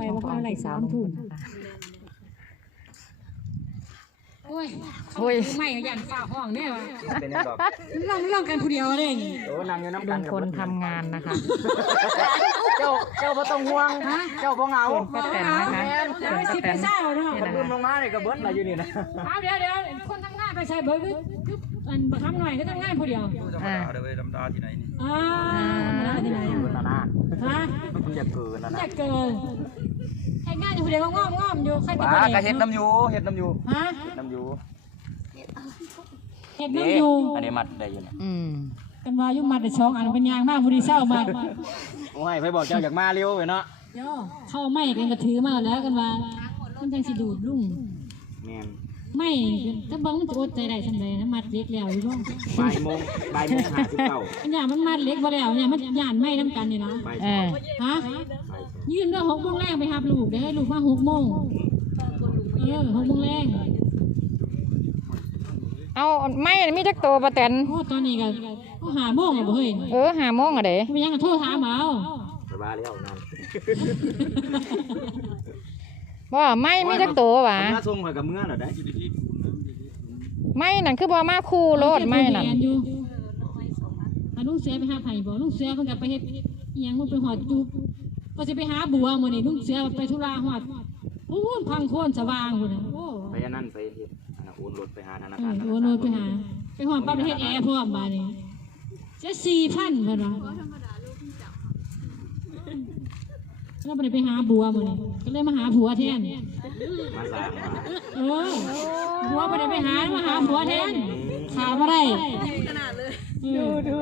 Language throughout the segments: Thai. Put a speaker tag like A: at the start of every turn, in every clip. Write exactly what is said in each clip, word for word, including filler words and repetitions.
A: ว่าเขาอะไรสามถุงโอ้ยโอ้ยไม่ยันฝ่าห้องเนี่ยว่ะเป็นยังดอกลองลองกันผู้เดียวเลยโอ้นำอยู่น้ำกันคนทำงานนะคะเจ้าเจ้าบ่ต้องห่วงเจ้าบ่เหงาป้าแตนนะคะป้าแตนมันลืมลงมาเลยก็เบิดอะไรอยู่นี่นะเอาเดี๋ยวเดี๋ยวคนทำงานไปใส่เบิดคืออันบักคำหน่อยก็ทำงานผู้เดียวธรรมดาเดี๋ยวไปธรรมดาที่ไหนนี่อ่าที่ไหนเกินนะนะฮะมันจะเกินนะนะจะเกินให้งานอยู่ผู้เดียวก็ง้อมง้อมอยู่ใครเป็นคนเห็ดน้ำอยู่เห็ดน้ำอยู่ฮะน้ำอยู่เห็ดน้ำอยู่อันนี้มัดได้อยู่นะอืมกันว่ายุ่งมัดแต่ช่องอันเป็นยางมากผู้ดีเศร้ามัดโอ้ยไปบอกเจ้าอยากมาเร็วไปเนาะเข้าไม่กันกระถือมาแล้วกันว่ามันจังสิดูดลุ่งไม่ถ้าบังมันจะอดใจได้ทันใดนะมัดเล็กแล้วอยู่ด้วยบ่ายโมงบ่ายโมงห้าสิบเก้าเนี่ยมันมัดเล็กบ่แล้วเนี่ยมันหยาดไม่น้ำกันนี่นะเออฮะยืนด้วยหกโมงแรงไปหาลูกเดี๋ยวให้ลูกมาหกโมงเออหกโมงแรงเอาไม่มีจักโตป้าแตนโอ้ตอนนี้ก็หาโมงอ่ะบ่เฮ้ยเออหาโมงอ่ะเด้ไม่ยังก็โทรถามเอาสบายแล้วนั่นว่าไม่มีจักโตวะมาส่งไปกับเมื่อหรอได้ไม่นั่นคือบ่มาคู่รถไม่นั่นลุงเสือไปหาไผ่บ่ลุงเสือเพิ่งกับไปเฮ็ดยังมันไปหอดจูบก็จะไปหาบัวมื้อนี้ลุงเสือไปธุระหอดโอ้พังโคนสว่างพุ่นน่ะโอ้ไปนั่นไปเฮ็ดอันน่ะโอนรถไปหาธนาคารโอนรถไปหาไปหอดปั๊บเฮ็ดแอร์พร้อมบาดนี้เสีย สี่พัน เพิ่นว่าแล้วไปไปหาบัวมื้อนี้ก็เลยมาหาผัวแทนมาสร้างเออผัวไปไปหามาหาผัวแทนขาบ่ได้ขนาดเลยดูดู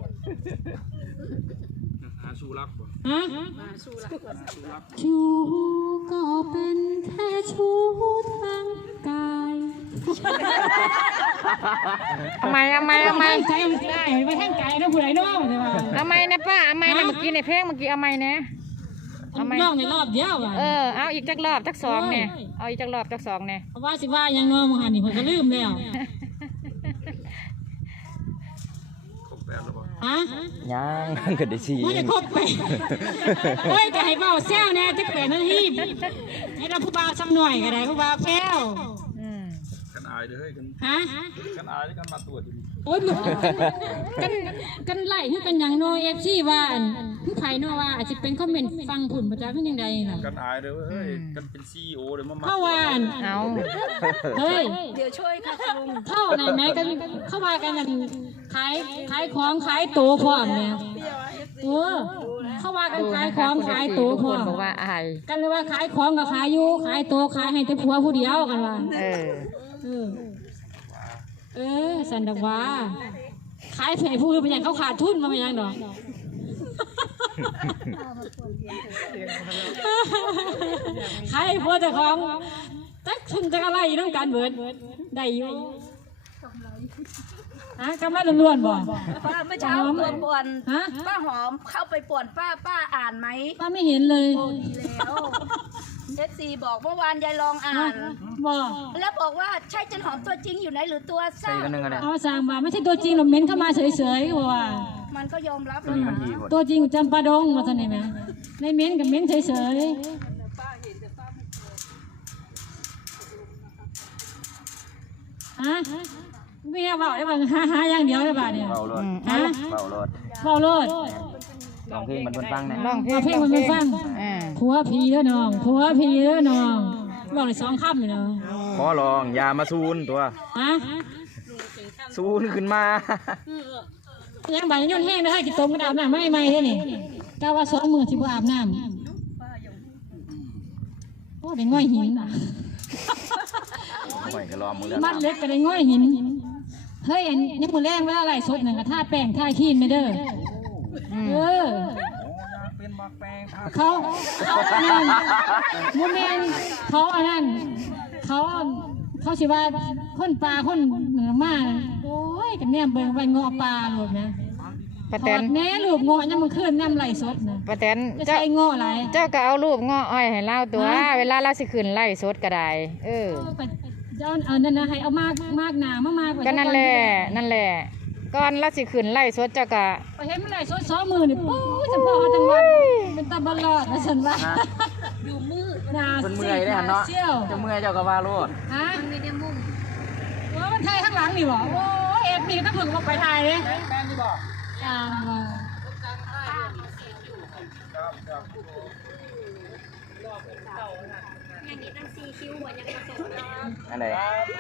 A: หาชูรักบ่ฮะชูรักชูก็เป็นแค่ชูทางกายทำไมทำไมทำไมใจมันได้ไปทางกายแล้วผู้ใดน้องใช่ป่ะทำไมนะป้าทำไมนะเมื่อกี้ในเพลงเมื่อกี้ทำไมนะน้องในรอบเดียวอ่ะเออเอาอีกจักรอบจักสองเนี่ยเอาอีกจักรอบจักสองเนี่ยว่าสิว่ายังน้องมึงหันนี่ผมก็ลืมแล้วฮะยังก็ได้ชี้ไม่ได้ครบไปเฮ้ยจะให้เบาแซวแน่จะเปลี่ยนนาทีให้เราผู้บ่าวซ้ำหน่อยก็ได้ผู้บ่าวแซวกันอายเด้อกันฮะกันอายกันมาตรวจโอ้ยกันกันไล่ให้กันอย่างโนเอฟซีว่าผู้ไผ่โนว่าอาจจะเป็นคอมเมนต์ฟังผุนประจักษ์ขึ้นยังไงล่ะกันอายเด้อเฮ้ยกันเป็นซีโอเลยมาเข้าว่าเอาเฮ้ยเดี๋ยวช่วยค่ะคุณเข้าไหนไหมกันเข้าว่ากันขายขายของขายตัวพร้อมเนี่ยเออเข้าว่ากันขายของขายตัวพร้อมบอกว่าอายกันเลยว่าขายของกับขายอยู่ขายตัวขายให้แต่ผัวผู้เดียวกันว่าเออเออเออสันดาว่าขายแผ่ผู้เป็นอย่างเขาขาดทุนมาเป็นอย่างดอกขายผัวแต่ของตักทุนจะอะไรอยู่ต้องการเบิดได้อยู่ฮะกำลังล้วนๆบ่ป้าเมื่อเช้าป่วนฮะป้าหอมเข้าไปป่วนป้าป้าอ่านไหมป้าไม่เห็นเลยโอ้ดีแล้วเอฟซีบอกเมื่อวานยายลองอ่านบอกแล้วบอกว่าใช่จันหอมตัวจริงอยู่ไหนหรือตัวสร้างเอาสร้างมาไม่ใช่ตัวจริงหรอกเม้นเข้ามาเฉยๆบอกว่ามันก็ยอมรับแล้วนะตัวจริงจำปาดงมาตอนนี้ไหมในเม้นกับเม้นเฉยๆฮะไม่เอาเบาได้บ้างฮ่าฮ่าอย่างเดียวได้บ้างเนี่ยเบาโลดฮะเบาโลดเบาโลดลองเพลงมันเป็นฟังนะลองเพลงมันเป็นฟังผัวผีเด้อน้องผัวผีเด้อน้องบอกเลยสองคำเลยเนาะขอลองอย่ามาซูนตัวฮะซูนขึ้นมายังบ่ายย้อนแห้งได้ให้กินต้มกระดาษน้ำไม่ไม่ได้นี่ก้าวว่าสองมือที่บ่อาบน้ำโอ้ได้ง่อยหินมัดเล็กก็ได้ง่อยหินเฮ้ยนี่มือแรงว่าอะไรสดหนึ่งกระท่าแป้งท่าขี้นไม่เด้อเออเขาเขาอันนั้นมุนแมนเขาอันนั้นเขาเขาสิว่าคนปลาคนเหนือมากโอ้ยกันเนี่ยเบิ่งไปงอปลาหมดนะป้าแตนแน่รูปงอเนี่ยมันขึ้นน้ำไหลสดนะป้าแตนเจ้างออะไรเจ้าก็เอารูปงออ้อยให้เล่าตัวเวลาเราสิขึ้นไหลสดก็ได้เออเจ้าเออนั่นนะให้เอามากมากหนามากมากก็นั่นแหละนั่นแหละก่อนเราสิขึ้นไหลสดเจ้ากะเห็นมันไหลสดสองมือนี่ปู๊จะพอจังหวะเป็นตาบอลลอดนะฉันว่าดูมืดนา
B: เป็นเมื่อยได้หันเนาะจะเมื่อยเจ้าก็ว่าโลด
A: ฮะมันไม่ได้มุ่งว่ามันไทยข้างหลังนี่บ่โอ้เอฟนี่ต้องฝึกมาไปไทยเลยแม่นี่บ่อ่า
B: อันไหน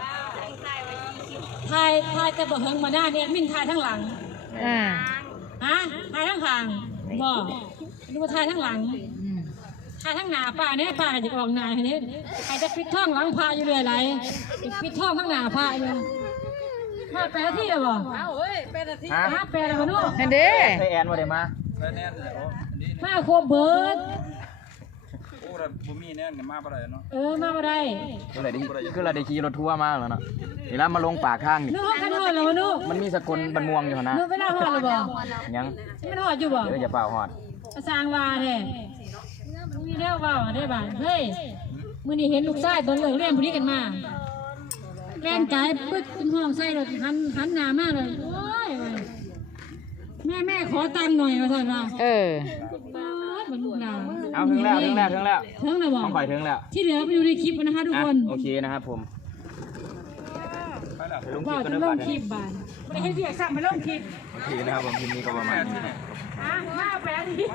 A: ไทยไทยแต่บ่เฮิงมาหน้าเนี่ยมินไทยทั้งหลังอ่าฮะไทยทั้งข้างบ่ดูไทยทั้งหลังไทยทั้งหน้าป้าเนี่ยป้าจะออกหน้าทีนี้ไอ้จะปิดท่องหลังพาอยู่เลยไรปิดท่องทั้งหน้าพาอยู่มาแปลที่หรอบ่อ้าวเฮ้ยแปลที่ฮะแปลอะไรมาดูนั่นเด้
B: ไอแอนว่าได้มา
A: มาโคเบิร์ด
C: โอ้แต่บุมีเนี่ยมาบ่ได้เนาะ
A: เออมาบ่ได้
B: คืออะไรดิคืออะไรได้ขี่รถทัวร์มาแล้วเนาะเดี๋ยวมาลงปากข้างนี่
A: นึกกันหอดแล้วนึก
B: มันมีสกุลบันม่วงอยู่นะ
A: นึกไปหน้าหอดหรือบ่
B: ยัง
A: ไม่หอดอยู่บ่
B: เดี๋ยวจะเปล่าหอด
A: สร้างวาแท้มีเรียกว่าได้บ่เฮ้ยมื้อนี้เห็นลูกชายตอนเลิกเรียนพอดีกันมาแกงไก่ปึ๊ดเป็นห้องใส่รถหันหันหน้ามากเลยโอ้ยแม่แม่ขอตังค์หน่อยมาเถอะนะ
B: เออเอาถึงแล้วถึงแล้วถึงแล้ว
A: ถึงแล้วบอก
B: ต้องไปถึงแล้ว
A: ที่เหลือไปดูในคลิปนะคะทุกคน
B: โอเคนะครับผม
A: ว่าจะลงคลิปบ้านไม่ให้เรียกสั่งไปลงคลิป
B: โอเคนะครับผมคลิปนี้ก็ประมาณนี้
A: มาแปดที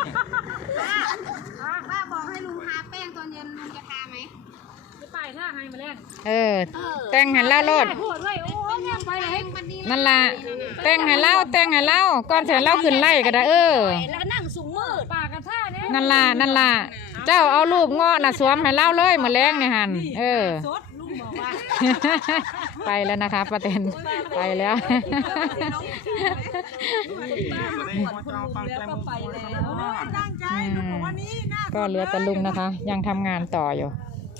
D: ป้าบอกให้ลุงทาแป้งตอนเย็นลุงจะทาไหม
A: จะไปท่าให้มาเล่น
E: เออแต่งให้เล่าโลดนั่นล่ะแต่งให้เล่าแต่งให้เล่าก่อนเสร็จเล่าขึ้นไล่ก็ได้เออ
D: แล้วก็นั่งสูงมืด
A: ปากกระท่าเนี่ย
E: นั่นล่ะนั่นล่ะเจ้าเอารูปเงาะน่ะสวมให้เล่าเลยมื้อแรงนี่หั่นเออไปแล้วนะคะป้าเต็นไปแล้วก็เหลือแต่ลุงนะคะยังทำงานต่ออยู่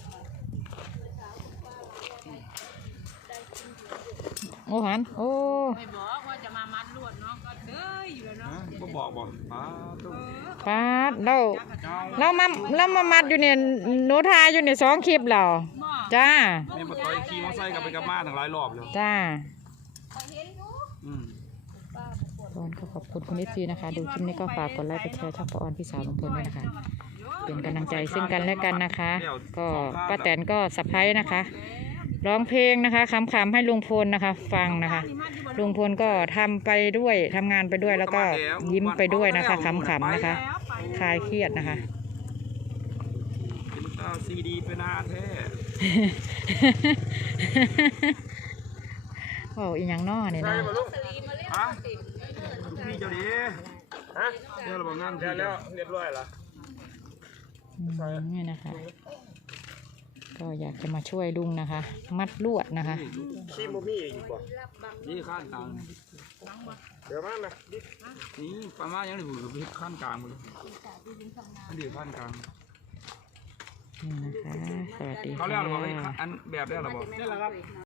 E: โอ้หันโอ้
A: ไม่บอกว่าจะมามัดลวดเนาะก็เด้ยอยู่แล้วเนาะ
C: ก็บอกบอกป้าตุ้ม
E: ป้าเราเรามาเรามามัดอยู่เนี่ยหนูทายอยู่เนี่ยสองคลิปเราจ้า
C: แม่มาต่อยขี่มอไซค์กับไปกับมาทั้งหลายรอบแล้ว
E: จ้า
C: อืม
E: ก็ขอบคุณคุณเอฟซีนะคะดูคลิปนี้ก็ฝากกดไลค์กดแชร์ช่องป้าออนพี่สาวลุงพลด้วยนะคะเป็นกำลังใจซึ่งกันและกันนะคะก็ป้าแตนก็สะพ้ายนะคะร้องเพลงนะคะขำๆให้ลุงพลนะคะฟังนะคะลุงพลก็ทำไปด้วยทำงานไปด้วยแล้วก็ยิ้มไปด้วยนะคะขำๆนะคะคลายเครียดนะคะ
C: เป็นตาซีดีเป็นอาแท้
E: โอ้อีหยังน้อนี่นะ
C: ฮะพี่เจ้าดีฮะเดี๋ยวเราบอกงานแล้วเรียบร้อยละ
E: นี่นะคะก็อยากจะมาช่วยลุงนะคะ มัดลวดนะคะ
C: ชีโมมี่อีกบ่นี่ข้างกลางเดี๋ยวมานะนี่ประมาณยังไงผมไปข้างกลางเลยอันเดียวข้างกลาง
E: นี่นะคะสวัสดีค่ะ
C: เขาเรียกอะไรอันแบบได้หรอบอกได้แล้วครับ